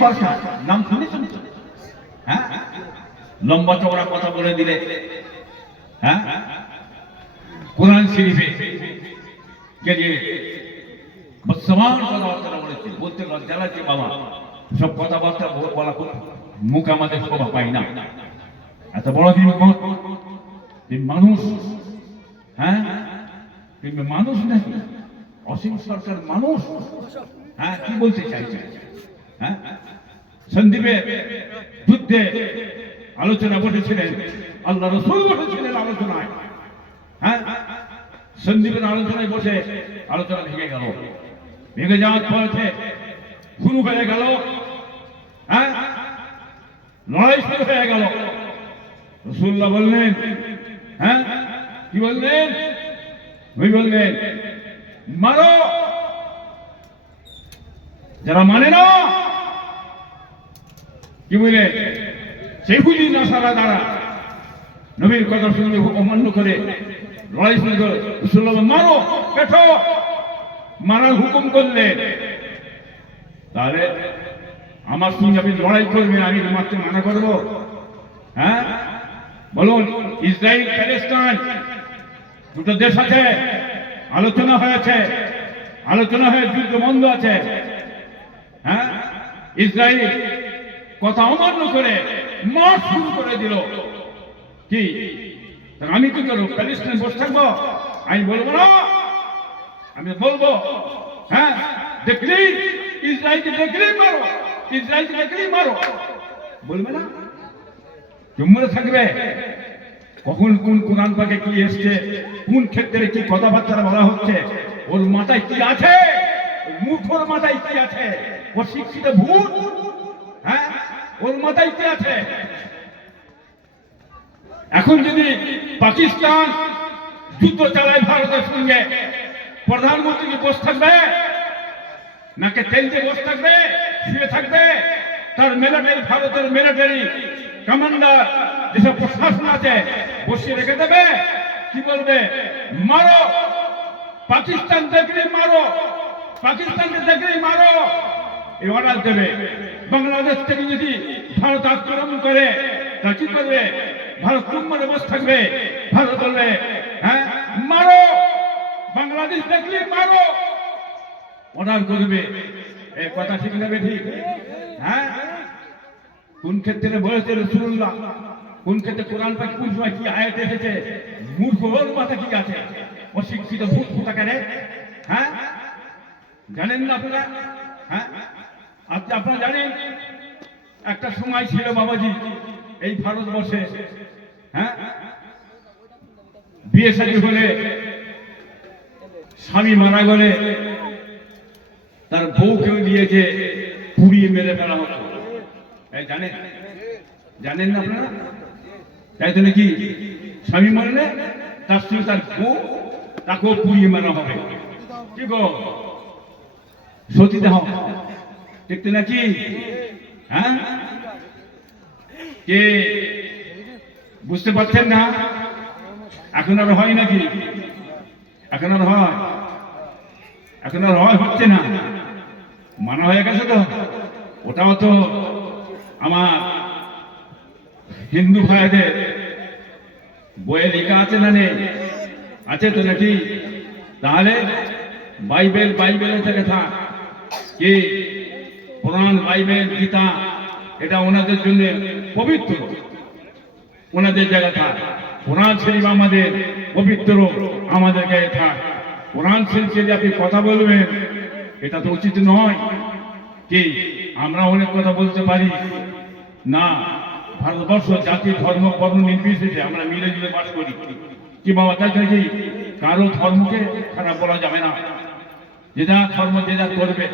সরকার নাম শুনেছেন? হ্যাঁ, লম্বা চওড়া কথা বলে দিলে। হ্যাঁ, কোরআন শরীফে কে যে সমান কথাবার্তা বলেছে, বলতে লজ্জা লাগছে বাবা। সব কথাবার্তা বলা মুখ আমাদের শোভা পাই না। এত বড় মানুষ, হ্যাঁ মানুষ নাকি অসীম সরকার মানুষ? হ্যাঁ, কি বলতে চাইছে? হ্যাঁ, সন্দীপের যুদ্ধে আলোচনা বসেছিলেন, আল্লাহ রাসূল বসেছিলেন আলোচনায়। হ্যাঁ, সন্দীপের আলোচনায় বসে আলোচনা ভেঙে গেল। ভেঙে যাওয়ার পরে শুরু হয়ে গেল, হ্যাঁ লড়াই শুরু হয়ে গেল। রাসূলুল্লাহ বললেন, হ্যাঁ কি বললেন? ওই বললেন মারো, যারা মানে না। কি বলে? সেহুদি নাসারা দ্বারা নবীর কথা শুনে অমান্য করে লড়াই শুরু করে রাসূলুল্লাহ মারো, পেটো, মারার হুকুম করলেন। তাহলে আমার সঙ্গে আপনি লড়াই করবেন, আমি মারতে মানা করবো? হ্যাঁ বলুন, ইসরায়েল প্যালেস্টাইন দুটো দেশ আছে, আলোচনা হয়েছে, আলোচনা হয়ে যুদ্ধ বন্ধ আছে। হ্যাঁ, ইসরায়েল কথা অমান্য করে মার শুরু করে দিল। কি আমি কি করবো? প্যালেস্টাইন বসে থাকবো? আমি বলবো না, আমি বলবো হ্যাঁ দেখলি ইসরায়েলকে দেখলেই মারো, ইসরায়েলকে দেখলেই মারো, বলবে না? চুম্বরে থাকবে। কখন কোন কোরআন পাকে কি এসছে, কোন ক্ষেত্রে কি কথাবার্তা বলা হচ্ছে, ওর মাথায় কি আছে, মূর্খর মাথায় কি আছে, ও শিক্ষিত ভূত, হ্যাঁ ওর মাথায় কি আছে? এখন যদি পাকিস্তান যুদ্ধ চালায় ভারতের সঙ্গে, প্রধানমন্ত্রী কি বসে থাকবে? নাকি তেল দিয়ে বসে থাকবে, শুয়ে থাকবে? তার মিলিটারি, ভারতের মিলিটারি কমান্ডার যেসব প্রশাসন আছে বসিয়ে রেখে দেবে? কি বলবে? মারো, পাকিস্তান দেখলে মারো, পাকিস্তানকে দেখলে মারো, এই অর্ডার দেবে। বাংলাদেশ থেকে যদি ভারত আক্রমণ করে তা কি করবে? ভারত চুম্বনে বসে থাকবে, ভারত বলবে হ্যাঁ মারো, বাংলাদেশ দেখলে মারো, অর্ডার করবে। এই কথা ঠিক না ঠিক? হ্যাঁ, কোন ক্ষেত্রে বলেছে রাসূলুল্লাহ, কোন ক্ষেত্রে কোরআন পাক কোন সময় কি আয়াত এসেছে? মূর্খ ওর মাথা কি আছে, অশিক্ষিত ভূত কোথাকারে। হ্যাঁ, জানেন না আপনারা? হ্যাঁ, আচ্ছা আপনারা জানেন একটা সময় ছিল বাবাজি এই ভারতবর্ষে, হ্যাঁ বিয়ে শাদী হলে স্বামী মারা গেলে তার বউকেও নিয়েছে পুড়িয়ে মেরে ফেলা হতো। জানেন? জানেন না আপনারা? তাই তো নাকি স্বামী মরলে তার সঙ্গে তার বউ, তাকেও পুড়িয়ে মারা হবে। কি গো সতীদাহ, ঠিক তো নাকি? হ্যাঁ, কে বুঝতে পারছেন না? এখন আর হয় নাকি? এখন আর হয়? এখন আর হয় হচ্ছে না, মানা হয়ে গেছে তো। ওটাও তো আমার হিন্দু ভাইদের বইয়ে লেখা আছে না নেই? আছে তো নাকি? তাহলে বাইবেল, বাইবেলের থেকে থাক কি কোরআন, বাইবেল, গীতা, এটা ওনাদের জন্য পবিত্র, ওনাদের জায়গা থাক। কোরআন শরীফ আমাদের পবিত্র, আমাদের গায়ে থাক। কোরআন শরীফে যে আপনি কথা বলবেন এটা তো উচিত নয়। কি আমরা অনেক কথা বলতে পারি না? ভারতবর্ষ জাতি, ধর্ম, বর্ণ নির্বিশেষে আমরা মিলে মিলে বাস করি। কি বাবা, তাই কি কারো ধর্মকে খারাপ বলা যাবে না। যে যা ধর্ম যে যা করবে,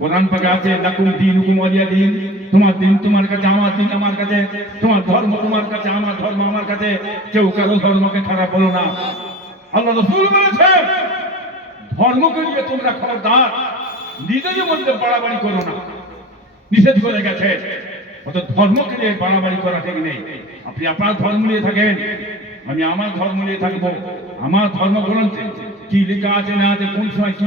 কোরআন পাকে আছে লাকুম দীনুকুম ওয়ালিয়া দীন, তোমার দিন তোমার কাছে, আমার দিন আমার কাছে, তোমার ধর্ম তোমার কাছে, আমার ধর্ম আমার কাছে, কেউ কারো ধর্মকে খারাপ বলো না। আল্লাহ রাসূল বলেছেন ধর্মকে নিয়ে তোমরা খবরদার নিজেদের মধ্যে বাড়াবাড়ি করো না, নিষেধ করে গেছে। অর্থাৎ ধর্মকে নিয়ে বাড়াবাড়ি করা ঠিক নেই। আপনি আপনার ধর্ম নিয়ে থাকেন, আমি আমার ধর্ম নিয়ে থাকবো। আমার ধর্ম গ্রন্থে কি লেখা আছে না আছে, কোন সময় কি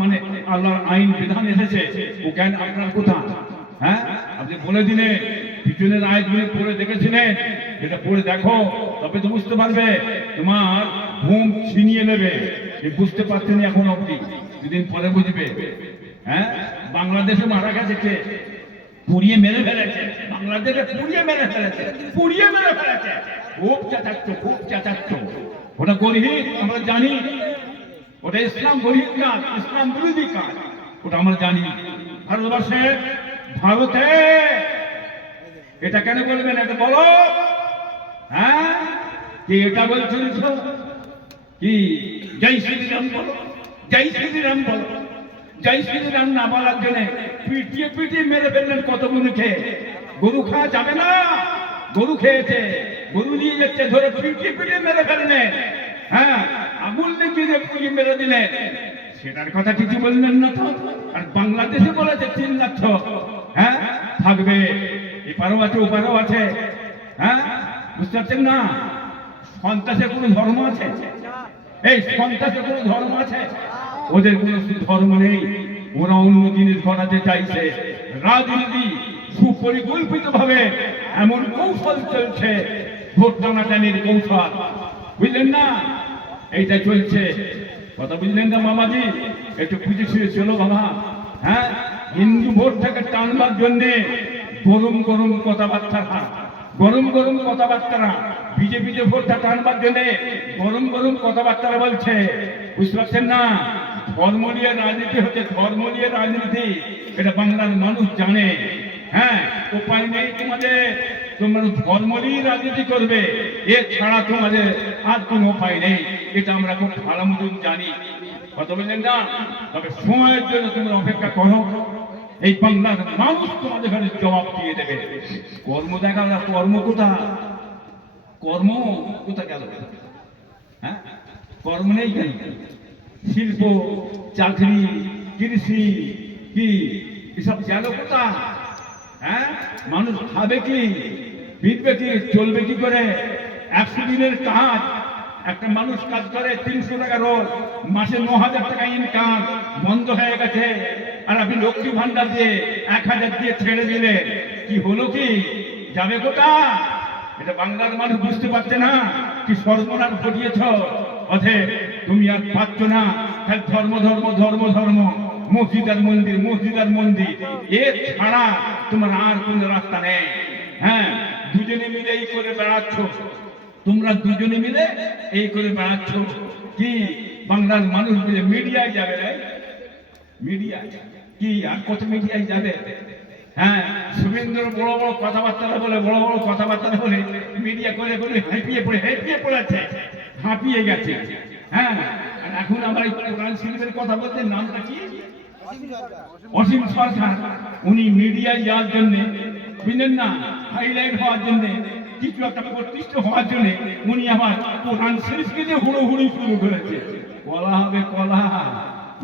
মানে আল্লাহর আইন বিধান এসেছে ও জ্ঞান আপনার কোথায়? হ্যাঁ, আপনি বলে দিলে পিছনের আয়াতগুলো পড়ে দেখেছিলেন, এটা পড়ে দেখো তবে তো বুঝতে পারবে। তোমার ঘুম ছিনিয়ে নেবে, বুঝতে পারছেন এখন অবধি, দুদিন পরে বুঝবে। হ্যাঁ, বাংলাদেশে মারা গেছে কে? পুড়িয়ে মেরে ফেলেছে, বাংলাদেশে পুড়িয়ে মেরে ফেলেছে, পুড়িয়ে মেরে ফেলেছে। খুব চাচাচ্ছ, খুব চাচাচ্ছ। ওটা গরিব আমরা জানি, ওটা ইসলাম গরিব কাজ, ইসলাম বিরোধী কাজ, ওটা আমরা জানি। ভারতবর্ষে, ভারতে এটা কেন বলবেন? এটা বলো। হ্যাঁ, কি এটা বলছেন কি জয় শ্রীরাম বলো, জয় শ্রীরাম বলো। জয় শ্রীরাম না বলার জন্য পিটিয়ে পিটিয়ে মেরে ফেললেন কত গরুকে। গরু খাওয়া যাবে না, গরু খেয়েছে, গরু নিয়ে যাচ্ছে ধরে পিটিয়ে পিটিয়ে মেরে ফেললেন। হ্যাঁ, আগুন দেখিয়ে পুড়িয়ে মেরে দিলেন, সেটার কথা কিছু বললেন না তো। আর বাংলাদেশে বলেছে 3 লাখ হ্যাঁ থাকবে, এপারও আছে ওপারও আছে। হ্যাঁ, বুঝতে পারছেন না? সন্ত্রাসের কোনো ধর্ম আছে? এই সন্ত্রাসের কোনো ধর্ম আছে? ওদের কোনো ধর্ম নেই, ওরা অন্য জিনিস ঘটাতে চাইছে। রাজনীতি সুপরিকল্পিত ভাবে এমন কৌশল চলছে, ভোট টানাটানির কৌশল, বুঝলেন না? এইটা চলছে, কথা বুঝলেন না মামাজি? একটু খুঁজে ছুঁয়ে চলো বাবা। হ্যাঁ, হিন্দু ভোটটাকে টানবার জন্যে গরম গরম কথাবার্তা, গরম গরম কথাবার্তা, বিজেপিতে ভোটটা টানবার জন্যে গরম গরম কথাবার্তা বলছে, বুঝতে পারছেন না? ধর্ম নিয়ে রাজনীতি হচ্ছে, ধর্ম নিয়ে রাজনীতি, এটা বাংলার মানুষ জানে। হ্যাঁ, উপায় নেই তোমাদের, তোমরা ধর্ম নিয়ে রাজনীতি করবে, এছাড়া তোমাদের আর কোনো উপায় নেই, এটা আমরা খুব ভালো মতন জানি, কথা বললেন না? তবে সময়ের জন্য তোমরা অপেক্ষা করো, এই বাংলার মানুষ তোমাদের ঘরে জবাব দিয়ে দেবে। কর্ম দেখা না, কর্ম কোথায়? কর্ম কোথা গেল? হ্যাঁ, কর্ম নেই কেন? শিল্প, চাকরি, কৃষি কি এসব গেল কোথায়? হ্যাঁ, মানুষ খাবে কি, বিধবে কি, চলবে কি করে? 100 দিনের কাজ, একটা মানুষ কাজ করে 300 টাকা রোজ, মাসে 9,000 টাকা ইনকাম বন্ধ হয়ে গেছে। আর আপনি লক্ষ্মী ভান্ডার দিয়ে 1,000 দিয়ে ছেড়ে দিলে কি হলো? কি যাবে কোথায়? এটা বাংলার মানুষ বুঝতে পারছে না কি সর্বনাশ ঘটিয়েছ। অতএব তুমি আর পাচ্ছ না, খালি ধর্ম ধর্ম ধর্ম ধর্ম, মসজিদ আর মন্দির, মসজিদ আর মন্দির, এর ছাড়া তোমার আর কোন রাস্তা নেই। হ্যাঁ, দুজনে মিলে এই করে বেড়াচ্ছ, তোমরা দুজনে মিলে এই করে বেড়াচ্ছ। কি বাংলার মানুষ মিলে মিডিয়ায় যাবে? মিডিয়া কি আর কত মিডিয়ায় যাবে? হ্যাঁ, শুভেন্দ্র বড় বড় কথাবার্তা বলে, বড় বড় কথাবার্তা বলে মিডিয়া করে করে হেঁপিয়ে পড়েছে, হাঁপিয়ে গেছে। হ্যাঁ, আর এখন আমার এই কোরআন শরীফের কথা বলতে, নামটা কি? অসীম সরকার। উনি মিডিয়ায় যাওয়ার জন্য, বুঝলেন না, হাইলাইট হওয়ার জন্য, কিছু একটা প্রতিষ্ঠিত হওয়ার জন্য উনি আবার কোরআন শরীফকে দিয়ে হুড়োহুড়ি শুরু করেছে। কলা হবে কলা,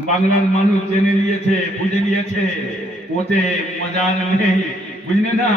বাংলার মানুষ জেনে নিয়েছে, বুঝে নিয়েছে, ওতে মজা নেই, বুঝলেন না?